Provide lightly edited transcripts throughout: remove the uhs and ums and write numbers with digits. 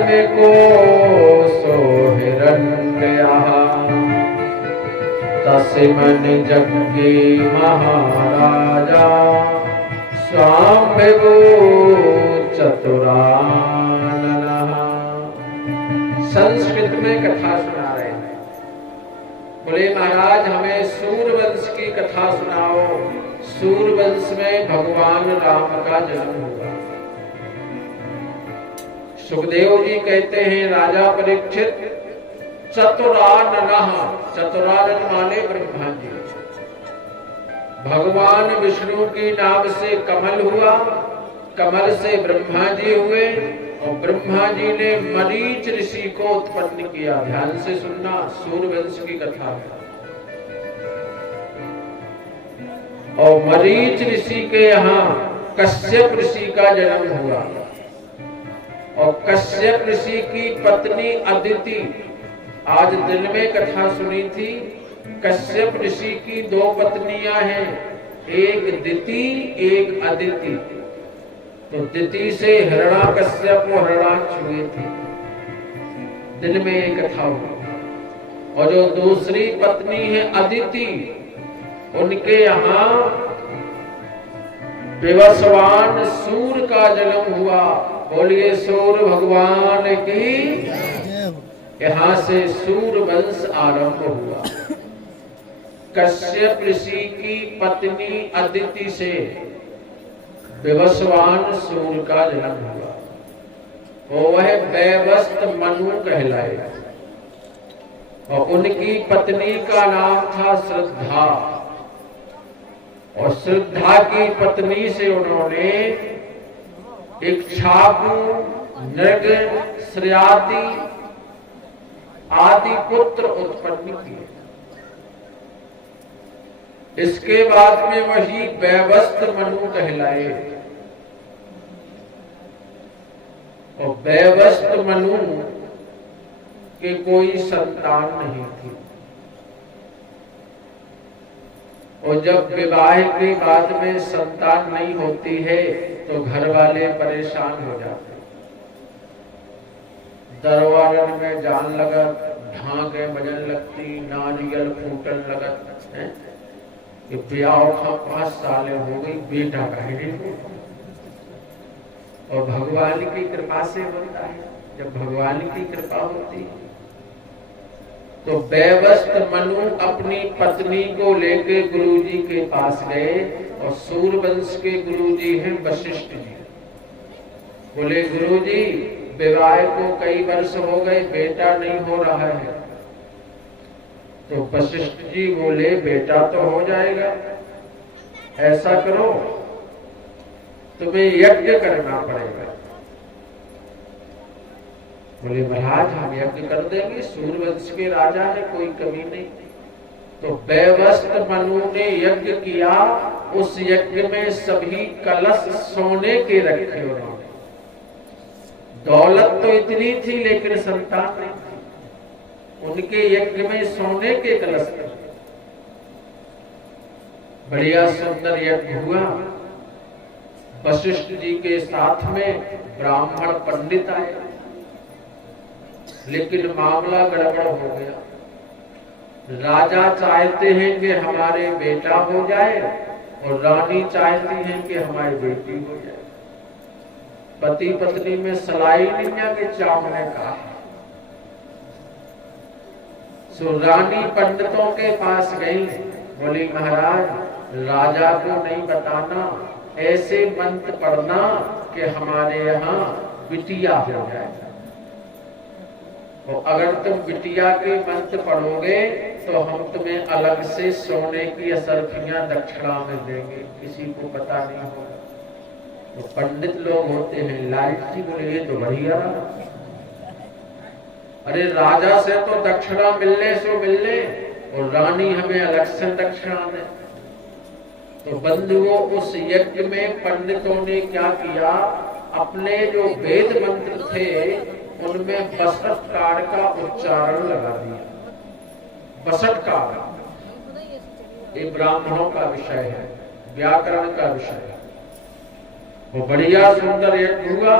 में को सो हिरण्या तस्मन जग्गे महाराजा स्वाम्भवो चतुराननः। संस्कृत में कथा सुना रहे हैं। बोले महाराज हमें सूर्यवंश की कथा सुनाओ। सूर्यवंश में भगवान राम का जन्म हुआ। सुखदेव जी कहते हैं राजा परीक्षित चतुराननः, चतुरानन माने ब्रह्मा जी। भगवान विष्णु की नाभ से कमल हुआ, कमल से ब्रह्मा जी हुए और ब्रह्मा जी ने मरीच ऋषि को उत्पन्न किया। ध्यान से सुनना, सूर्यवंश की कथा है। और मरीच ऋषि के यहाँ कश्यप ऋषि का जन्म हुआ और कश्यप ऋषि की पत्नी अदिति, आज दिन में कथा सुनी थी। कश्यप ऋषि की दो पत्नियां हैं, एक दिति एक अदिति। तो दिति से हिरण्याकश्यप और हिरण्याक्ष हुए थे, दिन में एक कथा हुई। और जो दूसरी पत्नी है अदिति, उनके यहाँ विवस्वान सूर्य का जन्म हुआ। बोलिए सूर्य भगवान की। यहाँ से सूर्य वंश आरंभ हुआ। कश्यप ऋषि की पत्नी अदिति से विवस्वान सूर्य का जन्म हुआ। वह वैवस्त मनु कहलाए और उनकी पत्नी का नाम था श्रद्धा। और श्रद्धा की पत्नी से उन्होंने इक्ष्वाकु, नृग, श्रेयाति आदि पुत्र उत्पन्न किए। इसके बाद में वही वैवस्त मनु कहलाए और वैवस्त मनु के कोई संतान नहीं थी। और जब विवाह के बाद में संतान नहीं होती है तो घर वाले परेशान हो जाते। दरबार में जान लगत, ढांके बजन लगती, नारियल फूटन लगत है कि ब्याह का 5 साल हो गई, बेटा कहीं नहीं। और भगवान की कृपा से होता है। जब भगवान की कृपा होती है तो वैवस्त मनु अपनी पत्नी को लेके गुरुजी के पास गए। और सूर्यवंश के गुरुजी हैं वशिष्ठ जी। बोले गुरुजी विवाह को कई वर्ष हो गए, बेटा नहीं हो रहा है। तो वशिष्ठ जी बोले बेटा तो हो जाएगा, ऐसा करो तुम्हें यज्ञ करना पड़ेगा। बोले महाराज हम यज्ञ कर देंगे, सूर्यवंश के राजा है, कोई कमी नहीं। तो वैवस्त मनु ने यज्ञ किया। उस यज्ञ में सभी कलश सोने के रखे उन्होंने। दौलत तो इतनी थी लेकिन संतान नहीं थी। उनके यज्ञ में सोने के कलश थे। बढ़िया सुंदर यज्ञ हुआ। वशिष्ठ जी के साथ में ब्राह्मण पंडित आए, लेकिन मामला गड़बड़ हो गया। राजा चाहते हैं कि हमारे बेटा हो जाए और रानी चाहती है कि हमारी बेटी हो जाए। पति पत्नी में सलाई नहीं आगे चावने का। सो रानी पंडितों के पास गई, बोली महाराज राजा को नहीं बताना, ऐसे मंत्र पढ़ना कि हमारे यहाँ बिटिया हो जाए। और अगर तुम बिटिया के मंत्र पढ़ोगे तो हम तुम्हें अलग से सोने की असरफियां दक्षिणा में देंगे, किसी को पता नहीं होगा। तो पंडित लोग होते हैं लालची, बोले ये तो बढ़िया। अरे राजा से तो दक्षिणा मिलने सो मिलने और रानी हमें अलग से दक्षिणा दे। तो बंधुओं उस यज्ञ में पंडितों ने क्या किया, अपने जो वेद मंत्र थे उनमें बसटकार का उच्चारण लगा दिया। बसटकार ये ब्राह्मणों का विषय है, व्याकरण का विषय है। वो बढ़िया सुंदर यज्ञ हुआ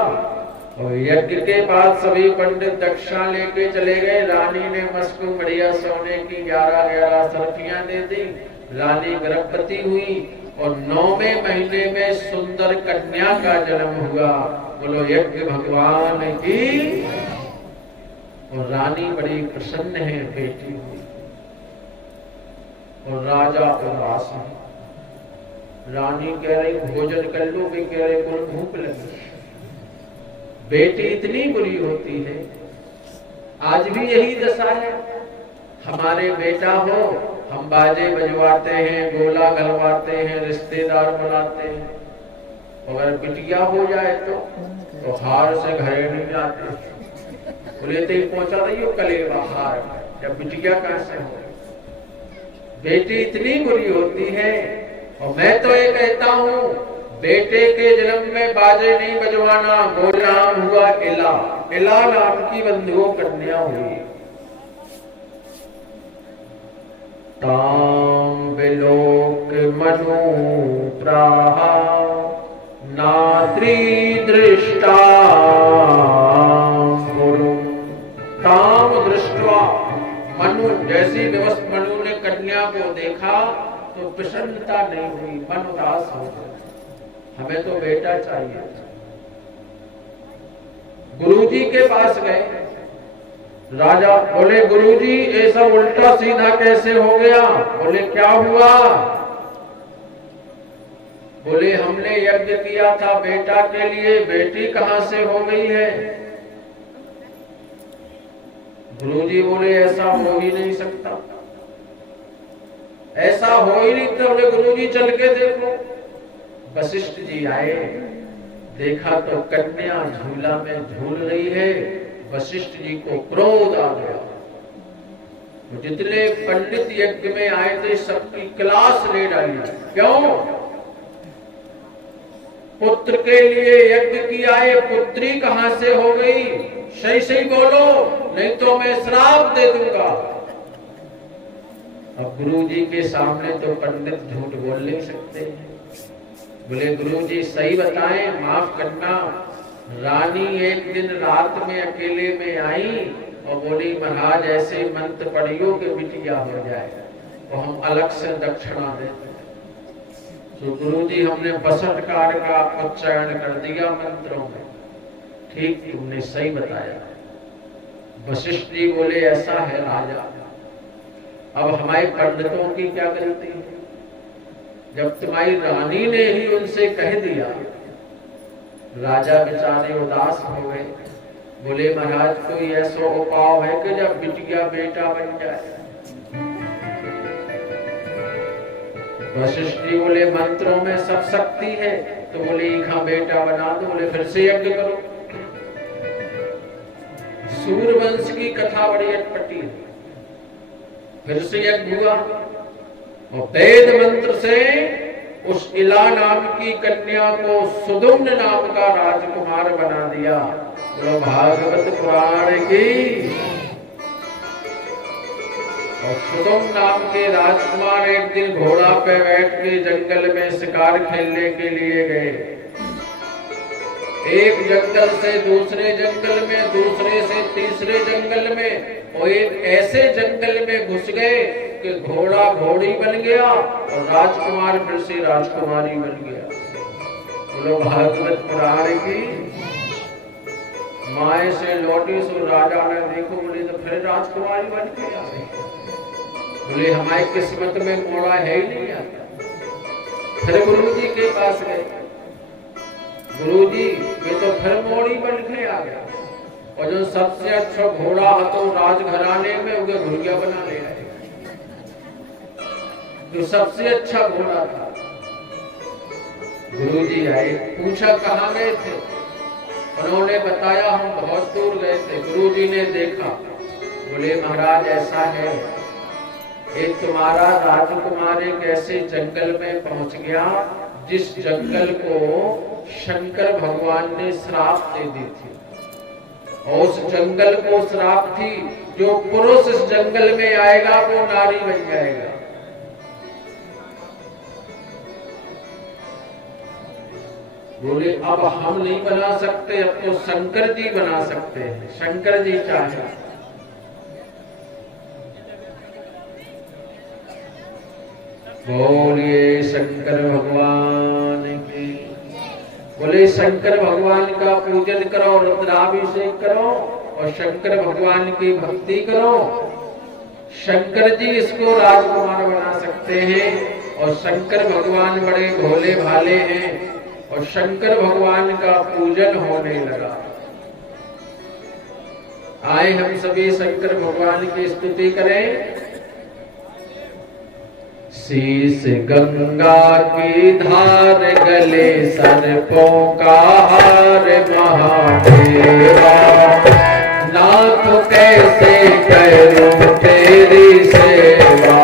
और यज्ञ के बाद सभी पंडित दक्षिणा लेके चले गए। रानी ने मस्त बढ़िया सोने की 11 सर्फियां दे दी। रानी गर्भवती हुई और 9वें महीने में सुंदर कन्या का जन्म हुआ। बोलो यज्ञ भगवान की। और रानी बड़ी प्रसन्न है, बेटी हुई। और राजा उदास है। रानी कह रही भोजन कर लो, वे कह रहे बोल भूख लगी। बेटी इतनी बुरी होती है। आज भी यही दशा है। हमारे बेटा हो, हम बाजे बजवाते हैं, गोला गलवाते हैं, रिश्तेदार बुलाते हैं। अगर बिटिया हो जाए तो हार से घरे नहीं जाते। बोले तो पहुंचा रही हो कलेवा हार, जब बिटिया कहां से हो। बेटी इतनी बुरी होती है। और मैं तो ये कहता हूं, बेटे के जन्म में बाजे नहीं बजवाना। बोल नाम हुआ इला। इला नाम की बंधुओं कन्या हुई। ताम विलोक मनु प्राहा नात्री दृष्टा गुरु। ताम दृष्टवा मनु, जैसी व्यवस्थ मनु ने कन्या को देखा तो प्रसन्नता नहीं हुई, मन उदास हो गया। हमें तो बेटा चाहिए। गुरुजी के पास गए। राजा बोले गुरुजी ऐसा उल्टा सीधा कैसे हो गया। बोले क्या हुआ। बोले हमने यज्ञ किया था बेटा के लिए, बेटी कहां से हो गई है। गुरुजी बोले ऐसा हो ही नहीं सकता। ऐसा हो ही नहीं तो बोले गुरुजी चल के देखो। वशिष्ठ जी आए, देखा तो कन्या झूला में झूल रही है। वशिष्ठ जी को क्रोध आ गया। जितने पंडित यज्ञ में आए थे सबकी क्लास ले डाली। क्यों। पुत्र के लिए यज्ञ किया है, पुत्री कहां से हो गई। सही सही बोलो, नहीं तो मैं श्राप दे दूंगा। अब गुरुजी के सामने तो पंडित झूठ बोल नहीं सकते। बोले गुरुजी सही बताएं, माफ करना। रानी एक दिन रात में अकेले में आई और बोली महाराज ऐसे मंत्र पढ़ियो कि बिटिया हो जाए, तो हम अलग से दक्षिणा देते। तो गुरुजी हमने बसंतकार का उच्चारण कर दिया मंत्रों में। ठीक तुमने सही बताया। वशिष्ठ जी बोले ऐसा है राजा, अब हमारे पंडितों की क्या गलती है। जब तुम्हारी रानी ने ही उनसे कह दिया। राजा बेचारे उदास हो गए। बोले महाराज कोई ऐसा उपाय है कि जब बिटिया बेटा बन जाए। वशिष्ठ जी बोले मंत्रों में सब शक्ति है। तो बोले हाँ बेटा बना दो। बोले फिर से यज्ञ करो। सूर्यवंश की कथा बड़ी अटपटी है। फिर से यज्ञ हुआ और वेद मंत्र से उस इला नाम की कन्या को सुदुम्न नाम का राजकुमार बना दिया। बोलो भागवत पुराण की। और सुदुम्न नाम के राजकुमार एक दिन घोड़ा पे बैठ के जंगल में शिकार खेलने के लिए गए। एक जंगल से दूसरे जंगल में, दूसरे से तीसरे जंगल में, और एक ऐसे जंगल में घुस गए कि घोड़ा घोड़ी बन गया और राजकुमार फिर से राजकुमारी बन गया। बोलो भागवत पुराण की। माए से लौटी सो राजा ने देखो, बोले तो फिर राजकुमारी बन गया। बोले हमारी किस्मत में मोड़ा है ही नहीं आता। फिर गुरुजी के पास गए। गुरुजी ये तो फिर मोड़ी बन के आ गया। और जो सबसे अच्छा घोड़ा है तो राजघराने में उसे घुड़िया बना ले आए। जो सबसे अच्छा घोड़ा था। गुरुजी आए, पूछा कहाँ गए थे। उन्होंने बताया हम बहुत दूर गए थे। गुरुजी ने देखा। बोले महाराज ऐसा है, एक तुम्हारा राजकुमार एक ऐसे जंगल में पहुंच गया जिस जंगल को शंकर भगवान ने श्राप दे दी थी। और उस जंगल को श्राप थी जो पुरुष इस जंगल में आएगा वो नारी बन जाएगा। बोले अब हम नहीं बना सकते, अब तो शंकर जी बना सकते हैं। शंकर जी चाहे। बोलिए शंकर भगवान की। बोले शंकर भगवान का पूजन करो, रुद्राभिषेक करो और शंकर भगवान की भक्ति करो। शंकर जी इसको राजकुमार बना सकते हैं और शंकर भगवान बड़े भोले भाले हैं और शंकर भगवान का पूजन होने लगा। आए हम सभी शंकर भगवान की स्तुति करें। शीश गंगा की धार, गले सर्पों का हार, महादेवा नाथ कैसे करूं तेरी सेवा।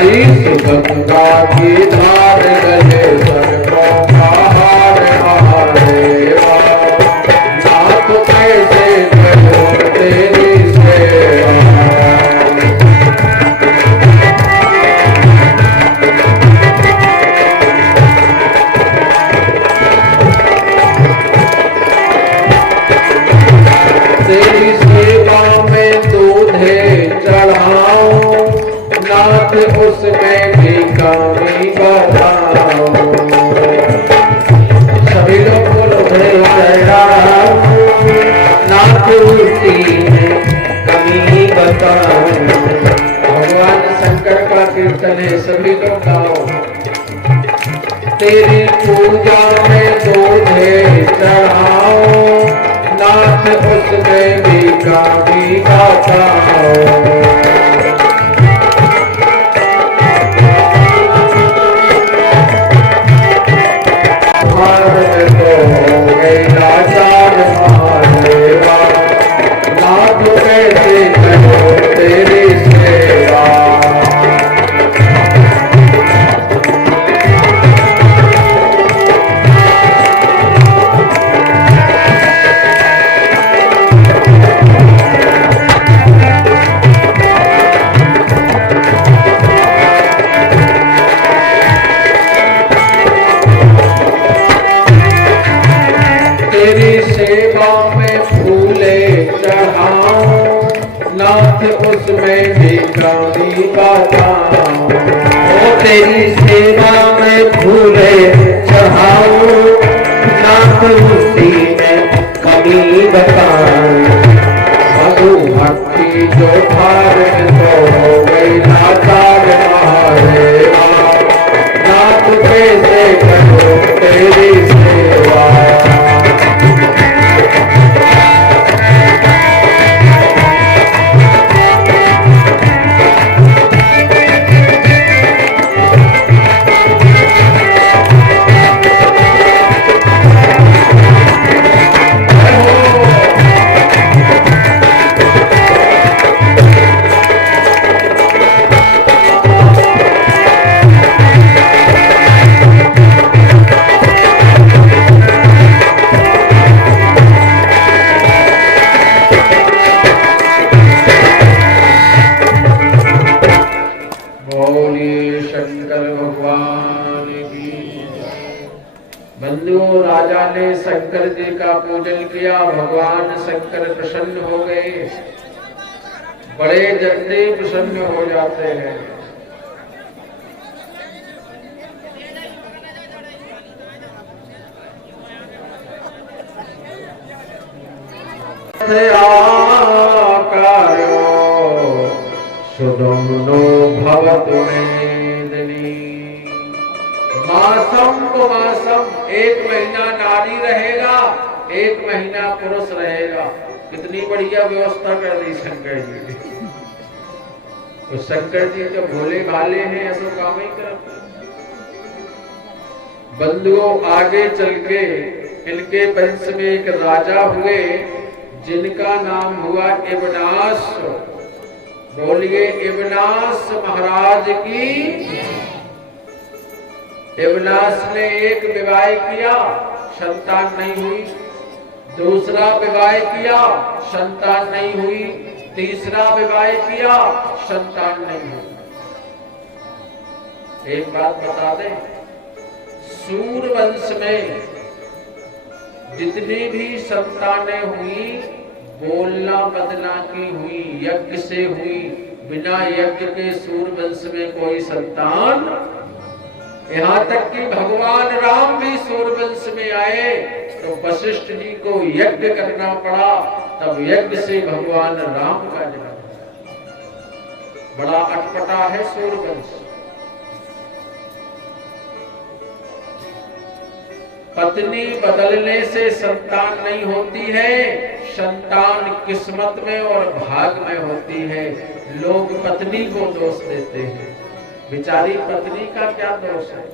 शीश गंगा की धार, गले सर्पों का हार, महादेवा नाथ कैसे करूं तेरी सेवा। तेरी सेवा में दूधे चढ़ाऊं, नाथ उसमें भी कमी बताओ। सभी लोग बोलो नाथ उसी में कमी बताओ। भगवान शंकर का कीर्तन है, सभी लोग गाओ। तेरी पूजा में दूधे चढ़ाओ, नाथ उसमें भी कमी बताओ। उसमें भी कमी बताऊं। तेरी सेवा में फूले चढ़ाऊं, नाथ उसी में कमी बताऊं। मधु भक्ति जो धारण तो हो गई लाचार, महादेवा नाथ कैसे करो तेरी सेवा। राजा ने शंकर जी का पूजन किया, भगवान शंकर प्रसन्न हो गए। बड़े जल्दी प्रसन्न हो जाते हैं। सुदम्नो भवतु मेदिनी। मासम को मासम, एक महीना नारी रहेगा, एक महीना पुरुष रहेगा। कितनी बढ़िया व्यवस्था कर दी शंकर जी। तो शंकर जी तो भोले भाले हैं, ऐसा काम ही करते। बंधुओं, आगे चल के इनके वंश में एक राजा हुए जिनका नाम हुआ इवनास। बोलिए इवनास महाराज की। इवनास ने एक विवाह किया, संतान नहीं हुई। दूसरा विवाह किया, संतान नहीं हुई, तीसरा विवाह किया, संतान नहीं हुई। एक बात बता दें, सूर्यवंश में जितनी भी संतानें हुई, बोलना बदला की हुई, यज्ञ से हुई। बिना यज्ञ के सूर्यवंश में कोई संतान, यहाँ तक कि भगवान राम भी सूर्यवंश में आए तो वशिष्ठ जी को यज्ञ करना पड़ा, तब यज्ञ से भगवान राम का जन्म। बड़ा अटपटा है सूर्यवंश। पत्नी बदलने से संतान नहीं होती है, संतान किस्मत में और भाग में होती है। लोग पत्नी को दोष देते हैं, बेचारी पत्नी का क्या दोष है?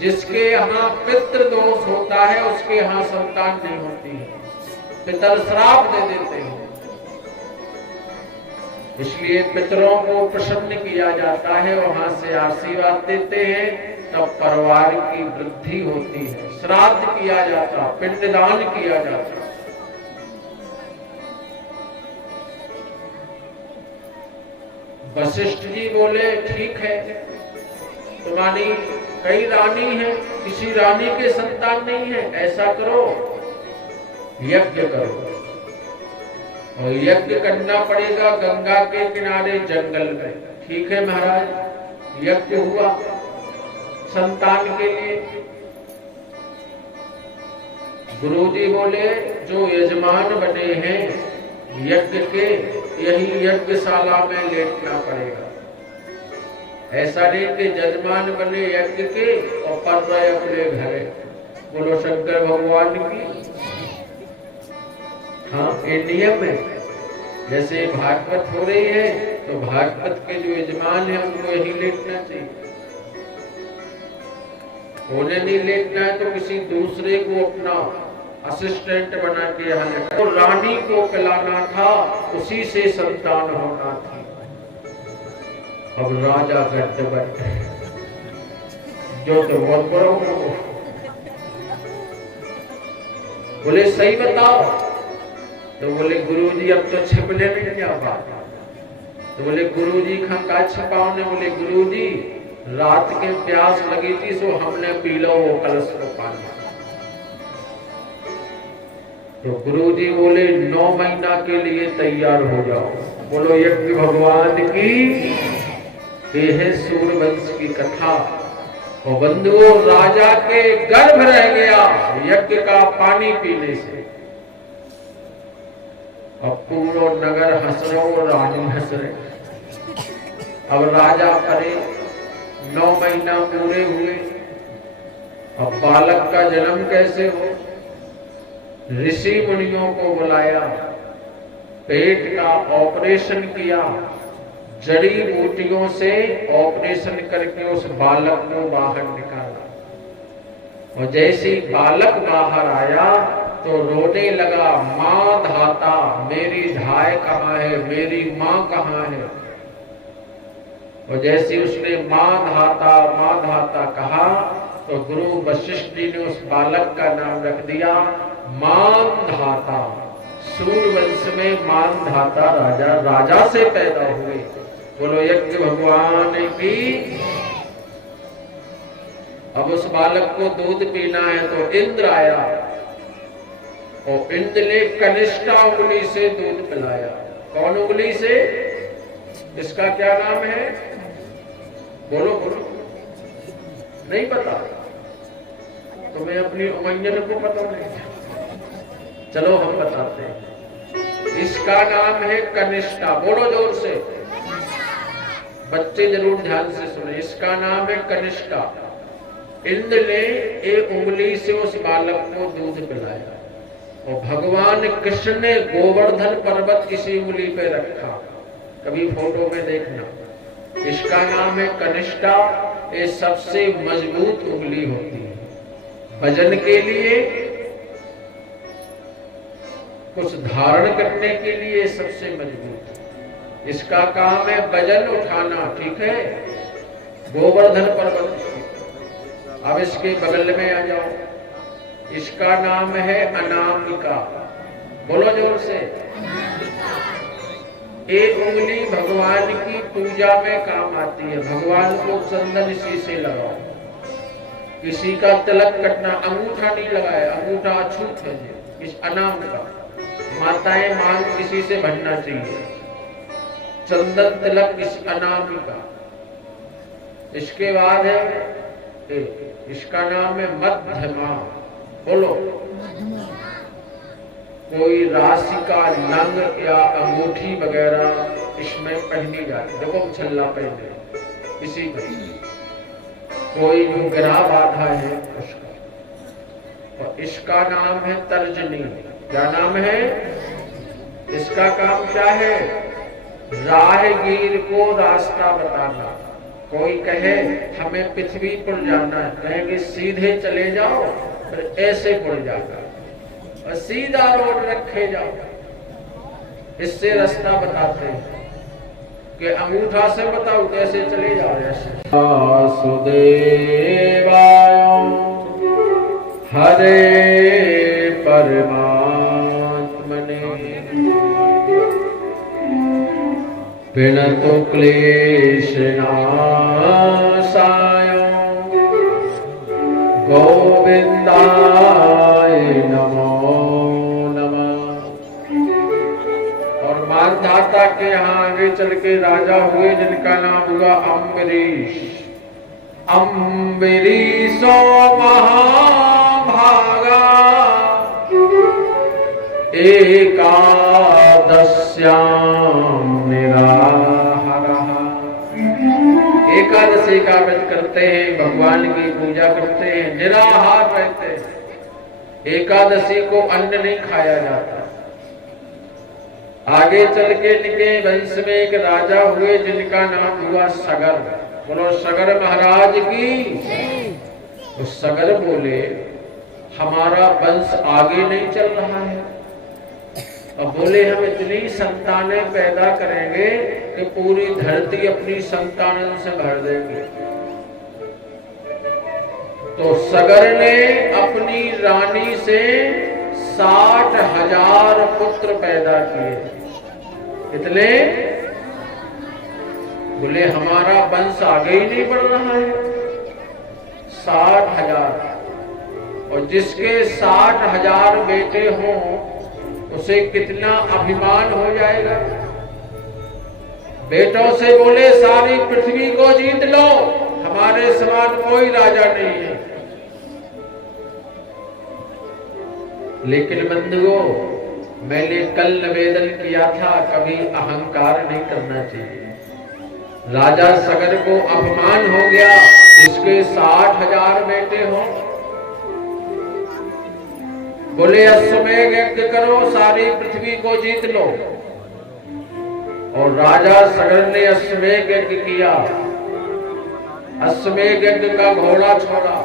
जिसके यहाँ पितृ दोष होता है उसके यहाँ संतान नहीं होती है, पितर श्राप दे देते हैं। इसलिए पितरों को प्रसन्न किया जाता है, वहां से आशीर्वाद देते हैं, तब परिवार की वृद्धि होती है। श्राद्ध किया जाता, पिंडदान किया जाता। वशिष्ठ जी बोले ठीक है, तुम्हारी कई रानी है, किसी रानी के संतान नहीं है, ऐसा करो यज्ञ करो। और यज्ञ करना पड़ेगा गंगा के किनारे जंगल में। ठीक है महाराज, यज्ञ हुआ संतान के लिए। गुरुजी बोले जो यजमान बने हैं यज्ञ के, यही यज्ञशाला में लेटना पड़ेगा। ऐसा नहीं कि यजमान बने यज्ञ के और पढ़ रहे अपने घरे। बोलो शंकर भगवान की। हाँ, ये नियम है। जैसे भागवत हो रही है तो भागवत के जो यजमान है उनको यही लेटना चाहिए। उन्हें नहीं लेटना है तो किसी दूसरे को अपना असिस्टेंट बना के यहाँ लेटा। तो रानी को पिलाना था, उसी से संतान होना था। अब राजा करते बैठे जो तो बहुत बड़ो बोले सही बताओ। तो बोले गुरुजी अब तो छिपने नहीं क्या बात। तो बोले गुरुजी का छिपाओ ने। बोले गुरुजी रात के प्यास लगी थी सो हमने पी लो वो कलश को पानी। तो गुरुजी बोले 9 महीना के लिए तैयार हो जाओ। बोलो यज्ञ भगवान की। ये है सूर्यवंश की कथा। और बंधुओं, राजा के गर्भ रह गया यज्ञ का पानी पीने से। अब पूरा नगर हंस रहा और रानी हंस रहे। अब राजा करे 9 महीना पूरे हुए। अब बालक का जन्म कैसे हो? ऋषि मुनियों को बुलाया, पेट का ऑपरेशन किया, जड़ी बूटियों से ऑपरेशन करके उस बालक को बाहर निकाला। और जैसे ही बालक बाहर आया तो रोने लगा, माँ धाता, मेरी धाय कहाँ है, मेरी माँ कहाँ है। और जैसे उसने माँ धाता कहा तो गुरु वशिष्ठ जी ने उस बालक का नाम रख दिया मानधाता। सूर्यवंश में मानधाता राजा से पैदा हुए। बोलो यज्ञ भगवान की। अब उस बालक को दूध पीना है तो इंद्र आया और इंद्र ने कनिष्ठा उंगली से दूध पिलाया। कौन उंगली से? इसका क्या नाम है? बोलो बोलो। नहीं पता? तुम्हें अपनी उमैयन को पता नहीं? चलो हम बताते हैं। इसका नाम है कनिष्ठा। बोलो जोर से, बच्चे जरूर ध्यान से सुने। इसका नाम है कनिष्ठा। इंद्र ने एक उंगली से उस बालक को दूध पिलाया और भगवान कृष्ण ने गोवर्धन पर्वत इसी उंगली पे रखा। कभी फोटो में देखना। इसका नाम है कनिष्ठा। ये सबसे मजबूत उंगली होती है भजन के लिए, कुछ धारण करने के लिए सबसे मजबूत। इसका काम है वजन उठाना। ठीक है, गोवर्धन पर्वत। अब इसके बगल में आ जाओ। इसका नाम है अनामिका। बोलो जोर से। एक उंगली भगवान की पूजा में काम आती है। भगवान को चंदन इसी से लगाओ। किसी का तिलक कटना, अंगूठा नहीं लगाया, अंगूठा अछूत है इस अनामिका। माताएं मांग किसी से भरना चाहिए। चंदन तिलक इस अनामिका। इसके बाद है इसका नाम है मध्यमा। बोलो। कोई राशि का नंग या अंगूठी वगैरह इसमें पहनी जाती। देखो छल्ला पहने इसी का। कोई जो ग्रह बाधा है उसका। और इसका नाम है तर्जनी। क्या नाम है इसका? काम क्या है? राहगीर को रास्ता बताना। कोई कहे हमें पृथ्वी पर जाना है, कहेंगे सीधे चले जाओ, फिर ऐसे पुर जाना और सीधा रोड रखे जाओ। इससे रास्ता बताते हैं कि अंगूठा से बताओ कैसे चले जाओ। ऐसे वासुदेवाय हरे परमात्मने पिनतु क्लेशनाशाय गोविंदाय नमो नमः। और मानधाता के यहाँ आगे चल के राजा हुए जिनका नाम हुआ अम्बरीश। अम्बरीशो महाभागा एकादश्याम निराहारः। एकादशी का व्रत करते हैं, भगवान की पूजा करते हैं, निराहार रहते हैं। एकादशी को अन्न नहीं खाया जाता। आगे चल के इनके वंश में एक राजा हुए जिनका नाम हुआ सगर। बोलो सगर महाराज की। उस सगर बोले हमारा वंश आगे नहीं चल रहा है। और बोले हम इतनी संतानें पैदा करेंगे कि पूरी धरती अपनी संतानों से भर देंगे। तो सगर ने अपनी रानी से 60,000 पुत्र पैदा किए। इतने बोले हमारा वंश आगे ही नहीं बढ़ रहा है। 60,000। और जिसके 60,000 बेटे हों उसे कितना अभिमान हो जाएगा। बेटों से बोले सारी पृथ्वी को जीत लो, हमारे समान कोई राजा नहीं है। लेकिन बंधुओं, मैंने कल निवेदन किया था कभी अहंकार नहीं करना चाहिए। राजा सगर को अपमान हो गया जिसके 60,000 बेटे हों। बोले अश्वमेध यज्ञ करो, सारी पृथ्वी को जीत लो। और राजा सगर ने अश्वमेध यज्ञ किया। अश्वमेध यज्ञ का घोड़ा छोड़ा।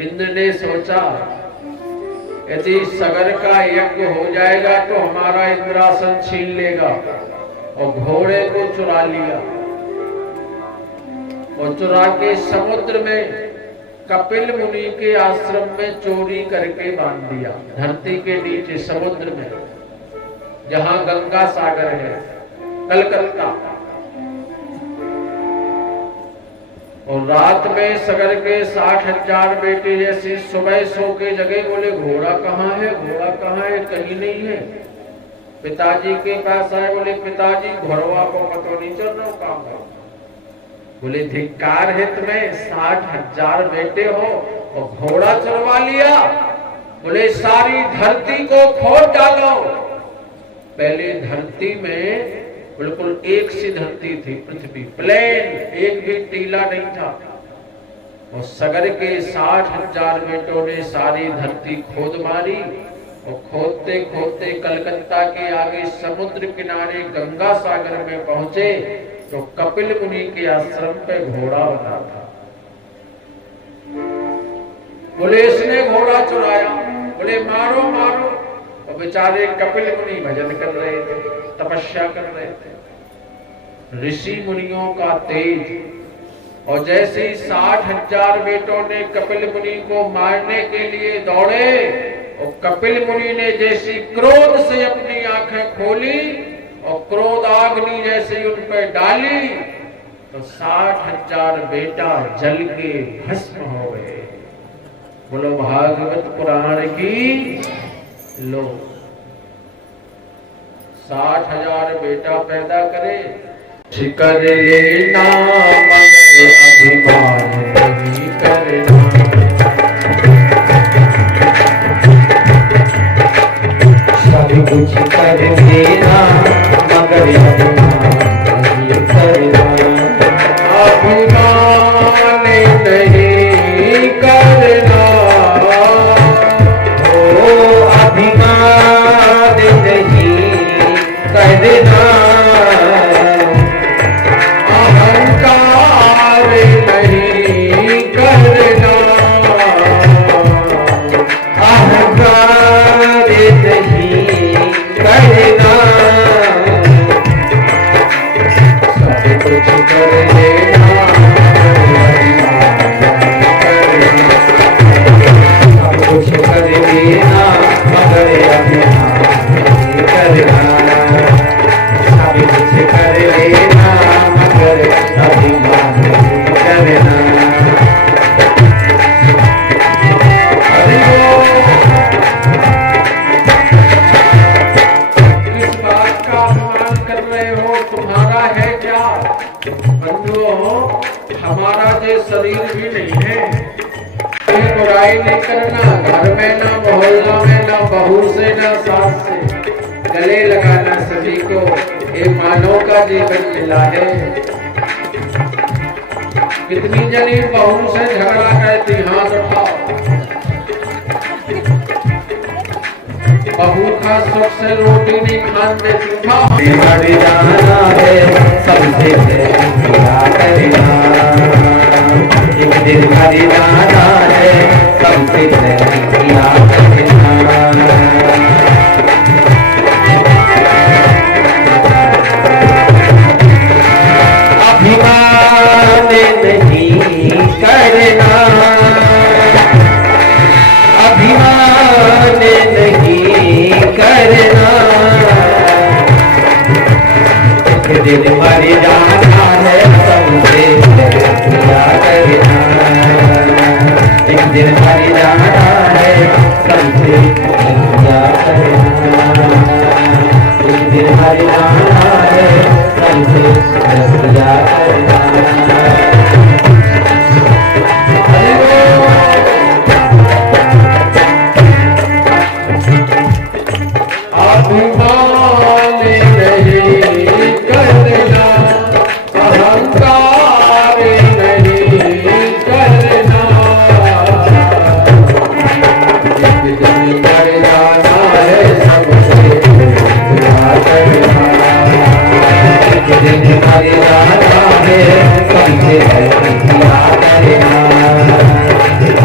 इंद्र ने सोचा यदि सगर का यज्ञ हो जाएगा तो हमारा इंद्रासन छीन लेगा। और घोड़े को चुरा लिया और चुरा के समुद्र में कपिल मुनि के आश्रम में चोरी करके बांध दिया। धरती के नीचे समुद्र में, जहां गंगा सागर है, कलकत्ता। और रात में सगर के 60,000 बेटे जैसे सुबह सो के जगह बोले घोड़ा कहाँ है, घोड़ा कहाँ है, कहीं नहीं है। पिताजी के पास आए, बोले पिताजी घोड़वा को पता नहीं चल रहा काम है। बोले धिक्कार है तुम्हें, 60,000 बेटे हो और घोड़ा चलवा लिया। बोले सारी धरती को खोद डालो। पहले धरती में बिल्कुल एक सी धरती थी, पृथ्वी प्लेन, एक भी टीला नहीं था। और सगर के 60,000 बेटों ने सारी धरती खोद मारी। और खोदते खोदते कलकत्ता के आगे समुद्र किनारे गंगा सागर में पहुंचे तो कपिल मुनि के आश्रम पे घोड़ा बना था। बोले इसने घोड़ा चुराया। बोले मारो मारो। और बेचारे कपिल मुनि भजन कर रहे थे, तपस्या कर रहे थे। ऋषि मुनियों का तेज और जैसे ही 60,000 बेटों ने कपिल मुनि को मारने के लिए दौड़े और कपिल मुनि ने जैसी क्रोध से अपनी आंखें खोली और क्रोध अग्नि जैसे उन पर डाली तो 60,000 बेटा जल के भस्म हो गए। बोलो भागवत पुराण की लो। 60,000 बेटा पैदा करे, कर लेना मगर अभिमान नहीं करना। सब कुछ कर लेना मगर अभिमान नहीं करना। अभिमान नहीं करना, ओ अभिमान नहीं करना। हमारा जो शरीर भी नहीं है, बुराई नहीं करना। घर में ना, मोहल्ला में ना, बहू से ना, सास से गले लगाना। सभी को ये मानव का जीवन मिला है। कितनी जनी बहू से झगड़ा करती, हाथ उठाओ। बहू का सुख से रोटी नहीं खान देती, जाना है सबसे क्या करना। एक दिन हरी जाना है सबसे क्या करना। अभिमान नहीं करना, अभिमान नहीं करना। एक दिन मर जाना है सबसे क्या करना। एक दिन मर जाना है सबसे क्या करना। एक दिन मर जाना है सबसे क्या करना। अभिमान नहीं करना, अहंकार नहीं करना। एक दिन मर जाना है सबसे क्या करना। एक दिन मर जाना है सबसे क्या करना।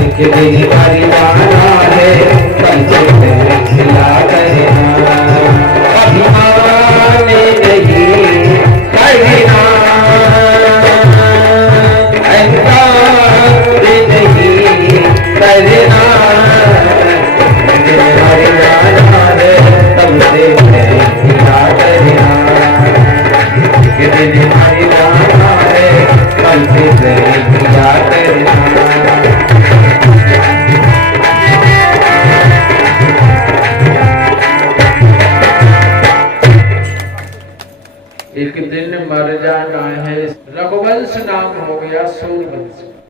एक दिन मर जाना है सबसे क्या करना। अभिमान नहीं करना, अहंकार नहीं करना। मर जाना है सबसे क्या करना। एक दिन मर जाना है सबसे क्या करना। एक दिन मर जाना है। रघुवंश नाम हो गया सूर्यवंश।